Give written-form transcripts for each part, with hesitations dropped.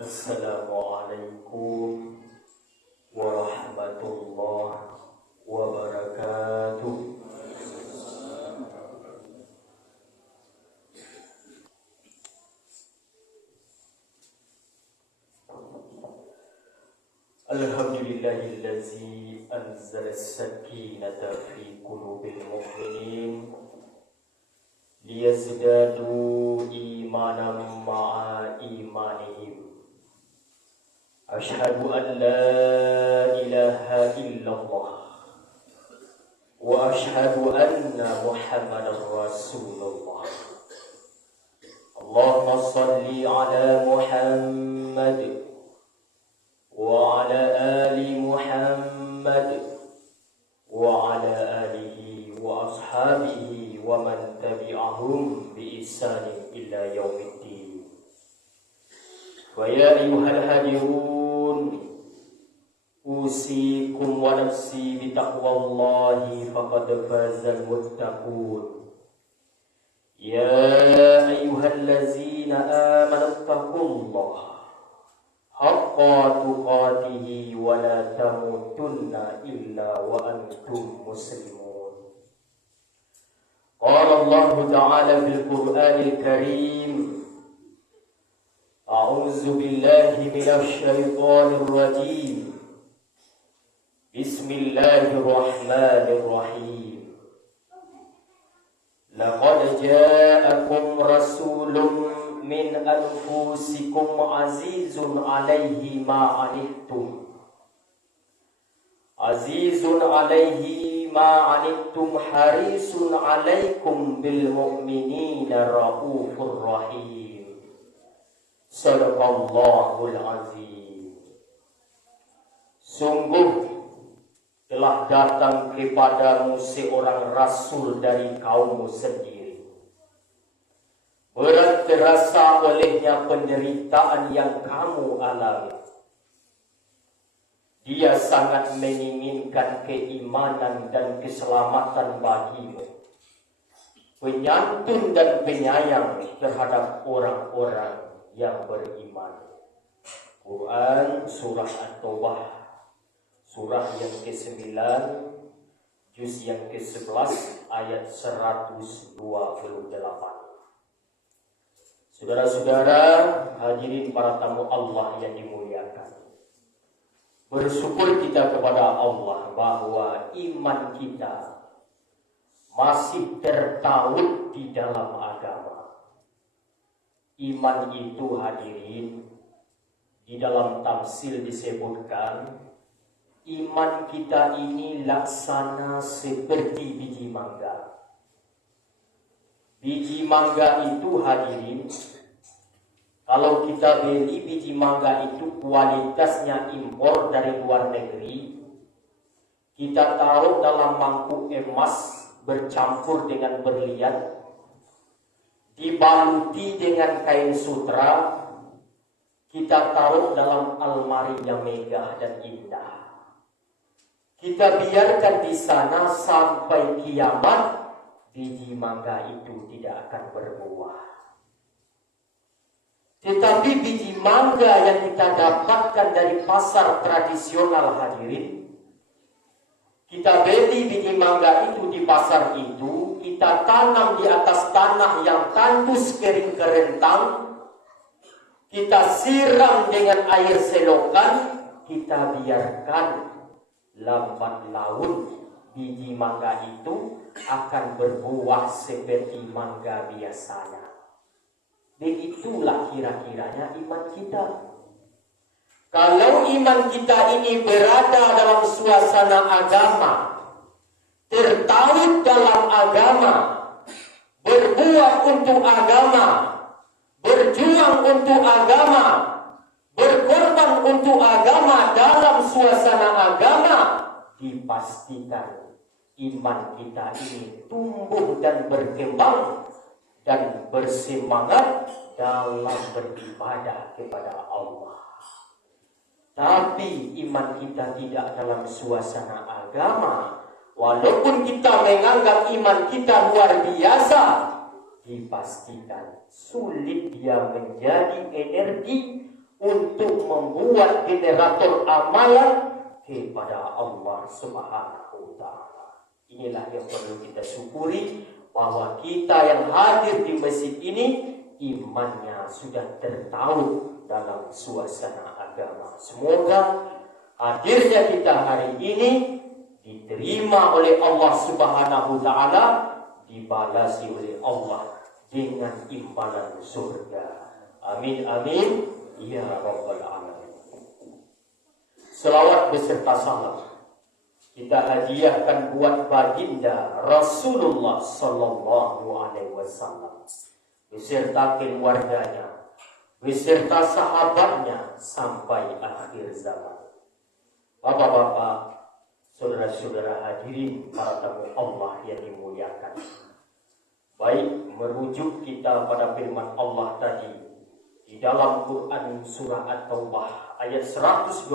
Assalamualaikum warahmatullahi wabarakatuh. Alhamdulillahillazi anzala as-sakinata fi qulubil mu'minin liyazdadu imanan ma'a imanihim. Asyhadu an la ilaha illallah wa asyhadu anna Muhammadar Rasulullah. Allahumma shalli ala Muhammad wa ala ali Muhammad wa ala alihi wa ashabihi wa man tabi'ahum bi ihsanin ila yaumiddin. Wa ya ayyuhal hadirun, usikum wa nafsi bi taqwallahi faqad fazal muttaqun. Ya ayyuhallazina amanu taqullaha haqqa tuqatihi wa la tamutunna illa wa antum muslimun. Qala Allah Ta'ala fil Qur'anil Karim, a'udzu billahi minasy syaithanir rajim. Bismillahirrahmanirrahim. Laqad ja'akum rasulun min anfusikum azizun alaihi ma anittum harisun alaikum bil mu'minina raufur rahim. Sadaqallahul azim. Sungguh telah datang kepadamu seorang rasul dari kaummu sendiri. Berat terasa olehnya penderitaan yang kamu alami. Dia sangat menginginkan keimanan dan keselamatan bagimu, penyantun dan penyayang terhadap orang-orang yang beriman. Quran Surah At-Taubah, surah yang ke-9, juz yang ke-11, ayat 128. Saudara-saudara, hadirin para tamu Allah yang dimuliakan, bersyukur kita kepada Allah bahwa iman kita masih tertaut di dalam agama. Iman itu, hadirin, di dalam tafsir disebutkan, iman kita ini laksana seperti biji mangga. Biji mangga itu, hadirin, kalau kita beli biji mangga itu kualitasnya impor dari luar negeri, kita taruh dalam mangkuk emas bercampur dengan berlian, dibaluti dengan kain sutra, kita taruh dalam almari yang megah dan indah. Kita biarkan di sana sampai kiamat, biji mangga itu tidak akan berbuah. Tetapi biji mangga yang kita dapatkan dari pasar tradisional, hadirin, kita beli biji mangga itu di pasar itu, kita tanam di atas tanah yang tandus kering kerentang, kita siram dengan air selokan, kita biarkan lambat laun biji mangga itu akan berbuah seperti mangga biasanya. Begitulah kira-kiranya iman kita. Kalau iman kita ini berada dalam suasana agama, tertaut dalam agama, berbuat untuk agama, berjuang untuk agama, berkorban untuk agama dalam suasana agama, dipastikan iman kita ini tumbuh dan berkembang dan bersemangat dalam beribadah kepada Allah. Tapi iman kita tidak dalam suasana agama, walaupun kita menganggap iman kita luar biasa, dipastikan sulit dia menjadi energi untuk membuat generator amalan kepada Allah Subhanahu wa Ta'ala. Inilah yang perlu kita syukuri, bahwa kita yang hadir di masjid ini imannya sudah tertaut dalam suasana agama. Semoga hadirnya kita hari ini diterima oleh Allah Subhanahu wa Ta'ala, dibalasi oleh Allah dengan imbalan surga. Amin amin ya rabbal alamin. Selawat beserta salam kita hadiahkan buat baginda Rasulullah sallallahu alaihi wasallam beserta keluarganya, beserta sahabatnya sampai akhir zaman. Bapak-bapak, saudara-saudara hadirin, para tamu Allah yang dimuliakan. Baik, merujuk kita pada firman Allah tadi di dalam Quran surah At-Taubah ayat 128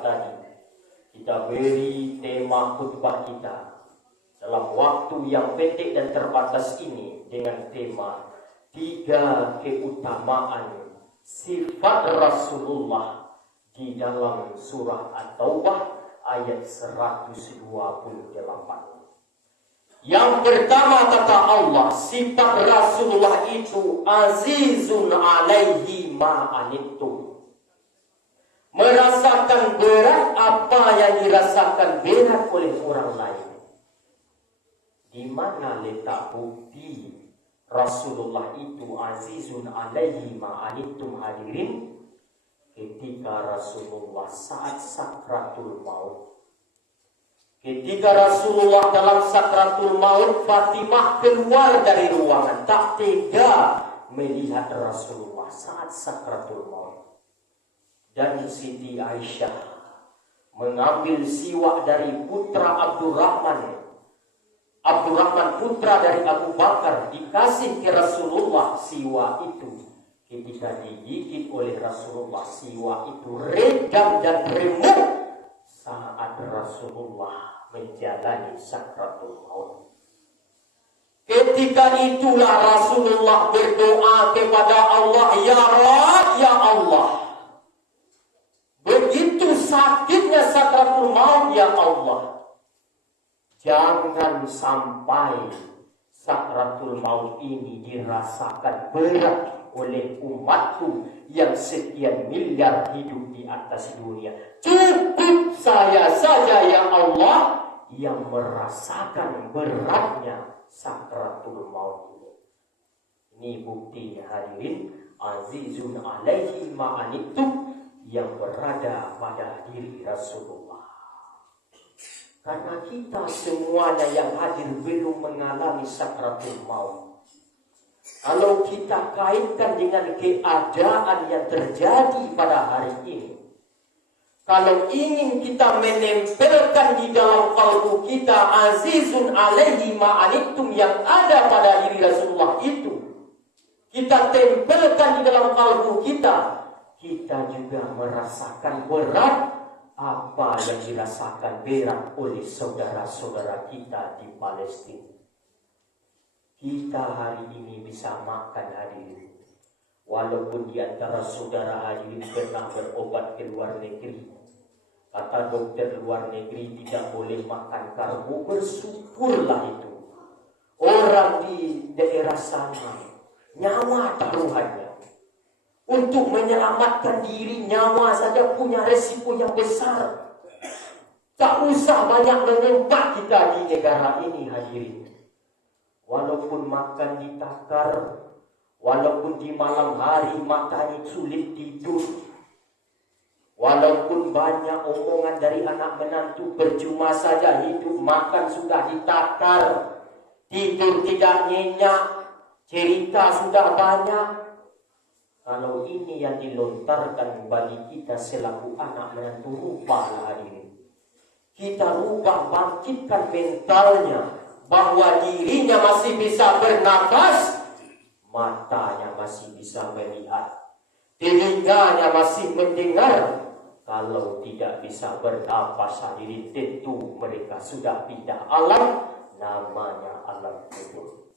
tadi, kita beri tema khutbah kita dalam waktu yang pendek dan terbatas ini dengan tema 3 keutamaan sifat Rasulullah di dalam surah At-Taubah ayat 128. Yang pertama kata Allah, sifat Rasulullah itu azizun alaihi ma'anittum. Merasakan berat apa yang dirasakan berat oleh orang lain. Di mana letak bukti Rasulullah itu azizun alaihi ma'anittum hadirin? Ketika Rasulullah saat sakratul maut. Ketika Rasulullah dalam sakratul maut, Fatimah keluar dari ruangan, tak tega melihat Rasulullah saat sakratul maut. Dan Siti Aisyah mengambil siwak dari putra Abdurrahman putra dari Abu Bakar, dikasih ke Rasulullah siwak itu. Ketika digigit oleh Rasulullah, siwak itu redam dan remuk saat Rasulullah menjalani sakratul maut. Ketika itulah Rasulullah berdoa kepada Allah, ya Rabb, ya Allah. Begitu sakitnya sakratul maut, ya Allah. Jangan sampai sakratul maut ini dirasakan berat oleh umatku yang sekian miliar hidup di atas dunia. Cukup saya saja ya Allah yang merasakan beratnya sakratul maut ini. Ini buktinya hadirin, azizun alaihi ma'anittum, yang berada pada diri Rasulullah. Karena kita semuanya yang hadir belum mengalami sakratul maut. Kalau kita kaitkan dengan keadaan yang terjadi pada hari ini, kalau ingin kita menempelkan di dalam kalbu kita azizun alaihi ma'anittum yang ada pada diri Rasulullah itu, kita tempelkan di dalam kalbu kita, kita juga merasakan berat apa yang dirasakan berat oleh saudara-saudara kita di Palestina. Kita hari ini bisa makan hadirin. Walaupun di antara saudara hadirin pernah berobat ke luar negeri. Kata dokter luar negeri tidak boleh makan karbo, bersyukurlah itu. Orang di daerah sana nyawa taruhannya. Untuk menyelamatkan diri, nyawa saja punya resiko yang besar. Tak usah banyak mengumpat kita di negara ini hadirin. Walaupun makan ditakar, walaupun di malam hari matanya sulit tidur, walaupun banyak omongan dari anak menantu, percuma saja hidup, makan sudah ditakar, tidur tidak nyenyak, cerita sudah banyak. Kalau ini yang dilontarkan bagi kita selaku anak menantu, rubahlah hadirin. Kita rubah, bangkitkan mentalnya, bahwa dirinya masih bisa bernapas, matanya masih bisa melihat, telinganya masih mendengar. Kalau tidak bisa bernapas hadirin, tentu mereka sudah pindah alam, namanya alam kubur.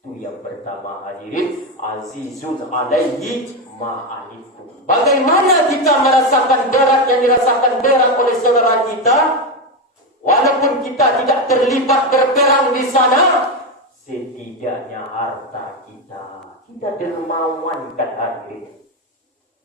Itu yang pertama hadirin, azizun alaihi ma'anittum. Bagaimana kita merasakan berat yang dirasakan berat oleh saudara kita, walaupun kita tidak terlibat berperang di sana, setidaknya harta kita dermawan kan hadirin.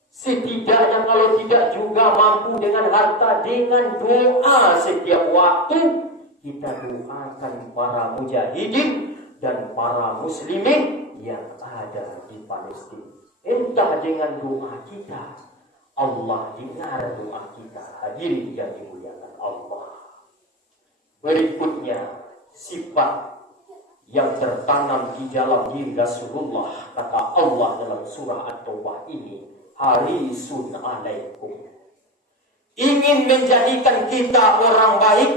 Setidaknya kalau tidak juga mampu dengan harta, dengan doa setiap waktu kita doakan para mujahidin dan para muslimin yang ada di Palestina. Entah dengan doa kita, Allah dengar doa kita. Hadirin yang dimuliakan Allah. Berikutnya, sifat yang tertanam di dalam diri Rasulullah, kata Allah dalam surah At-Taubah ini, harisun alaikum. Ingin menjadikan kita orang baik.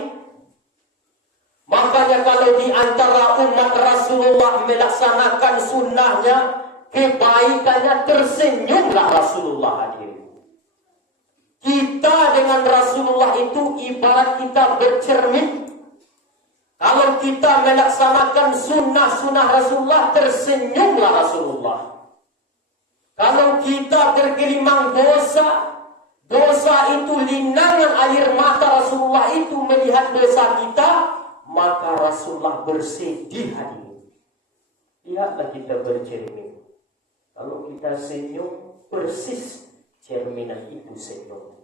Makanya kalau di antara umat Rasulullah melaksanakan sunnahnya, kebaikannya, tersenyumlah Rasulullah hadirin. Kita dengan Rasulullah itu ibarat kita bercermin. Kalau kita melaksanakan sunnah-sunnah Rasulullah, tersenyumlah Rasulullah. Kalau kita bergelimang dosa itu linangan air mata Rasulullah itu melihat dosa kita, maka Rasulullah bersedih hadirin. Lihatlah kita bercermin. Kalau kita senyum, persis cerminan itu senyum.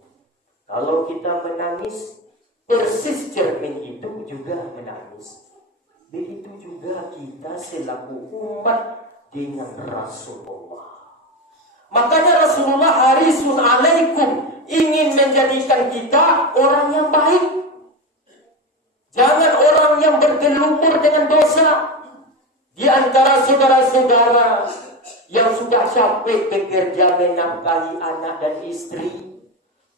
Kalau kita menangis, persis cermin itu juga menangis. Begitu juga kita selaku umat dengan Rasulullah. Makanya Rasulullah harisun alaikum, ingin menjadikan kita orang yang baik. Jangan orang yang bergelumur dengan dosa. Di antara saudara-saudara yang sudah capek bekerja menafkahi anak dan istri,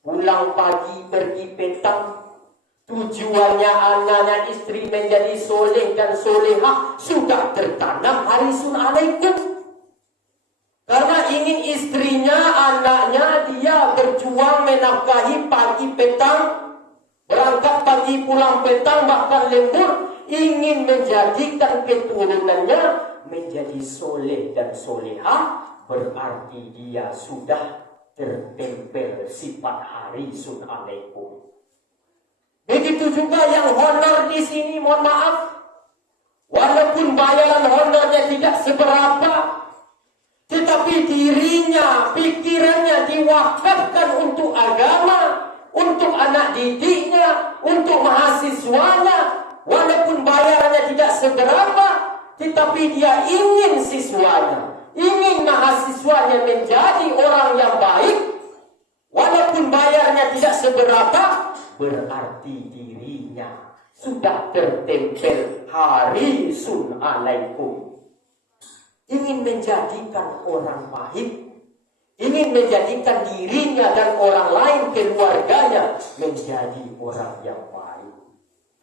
pulang pagi pergi petang, tujuannya anak dan istri menjadi soleh dan solehah, sudah tertanam harisun alaikum. Karena ingin istrinya, anaknya, dia berjuang menafkahi pagi petang, berangkat pagi pulang petang, bahkan lembur, ingin menjadikan keturunannya menjadi soleh dan solehah, berarti dia sudah tertempel sifat harisun alaikum. Begitu juga yang honor di sini, mohon maaf, walaupun bayaran honornya tidak seberapa, tetapi dirinya, pikirannya diwakafkan untuk agama, untuk anak didiknya, untuk mahasiswanya. Walaupun bayarannya tidak seberapa, tetapi dia ingin siswanya, ingin mahasiswanya menjadi orang yang baik. Walaupun bayarnya tidak seberapa, berarti dirinya sudah tertempel harisun alaikum. Ingin menjadikan orang baik, ingin menjadikan dirinya dan orang lain, keluarganya, menjadi orang yang baik.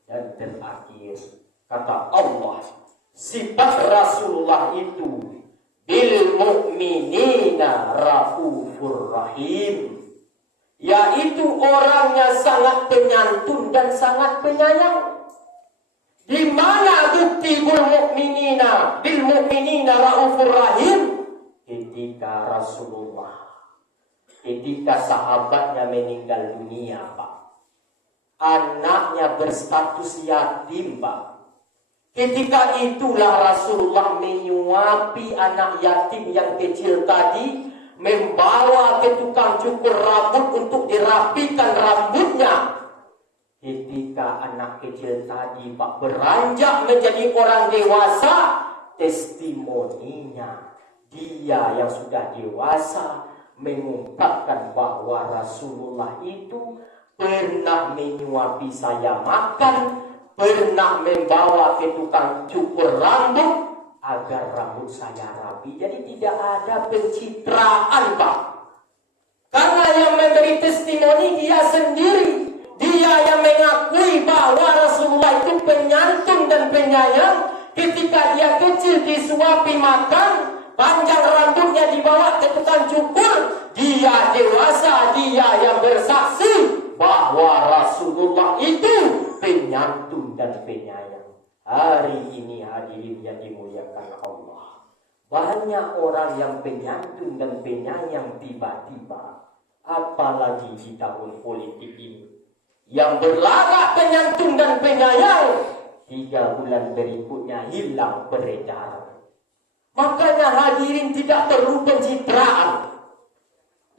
Dan terakhir, kata Allah, sifat Rasulullah itu bil mu'minina raufur rahim, yaitu orangnya sangat penyantun dan sangat penyayang. Di mana bukti bil mu'minina raufur rahim? Ketika Rasulullah, ketika sahabatnya meninggal dunia, Pak, anaknya berstatus yatim, Pak. Ketika itulah Rasulullah menyuapi anak yatim yang kecil tadi, membawa ke tukang cukur rambut untuk dirapikan rambutnya. Ketika anak kecil tadi, Pak, beranjak menjadi orang dewasa, testimoninya dia yang sudah dewasa mengungkapkan bahwa Rasulullah itu pernah menyuapi saya makan, pernah membawa ke tukang cukur rambut agar rambut saya rapi. Jadi tidak ada pencitraan, Pak. Karena yang memberi testimoni dia sendiri. Dia yang mengakui bahwa Rasulullah itu penyantun dan penyayang. Ketika dia kecil disuapi makan, panjang rambutnya dibawa ke tukang cukur, dia dewasa, dia yang bersaksi bahwa Rasulullah itu penyantun dan penyayang. Hari ini hadirin yang dimuliakan Allah, Banyak orang yang penyantun dan penyayang tiba-tiba, apalagi di tahun politik ini, yang berlagak penyantun dan penyayang, 3 bulan berikutnya hilang peredaran. Makanya hadirin tidak perlu pencitraan.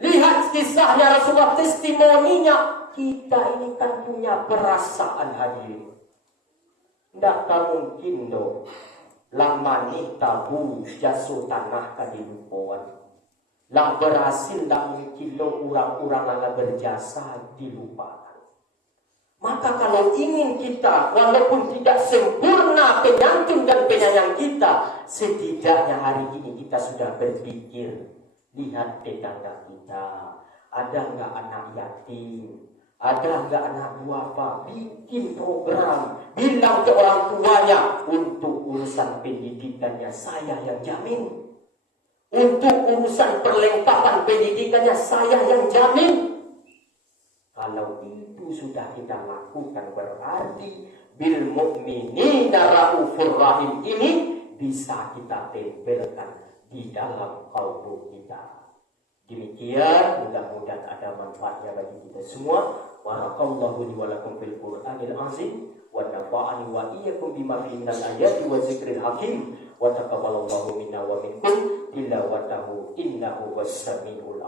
Lihat kisahnya Rasulullah, testimoninya. Kita ini kan punya perasaan hadirin. Tidak mungkin dong. Lang manih tabu jasuh tanah kadilupuan. Lang berhasil lang mungkin lo orang-orang yang berjasa dilupakan. Maka kalau ingin kita, walaupun tidak sempurna penyantun dan penyayang kita, setidaknya hari ini kita sudah berpikir. Lihat tetangga kita, ada nggak anak yatim? Ada nggak anak duafa? Bikin program, bilang ke orang tuanya, untuk urusan pendidikannya saya yang jamin. Untuk urusan perlengkapan pendidikannya saya yang jamin. Kalau itu sudah kita lakukan, berarti bil mu'minina raufur rahim ini bisa kita tempelkan di dalam kalbu kita. Demikian, mudah-mudahan ada manfaatnya bagi kita semua. Barakallahu li wa lakum fil Qur'anil azim wa nafa'ani wa iyyakum bima fihi minal ayati wa dzikril hakim wa taqabbalallahu minna wa minkum tilawatahu innahu was-sami'ul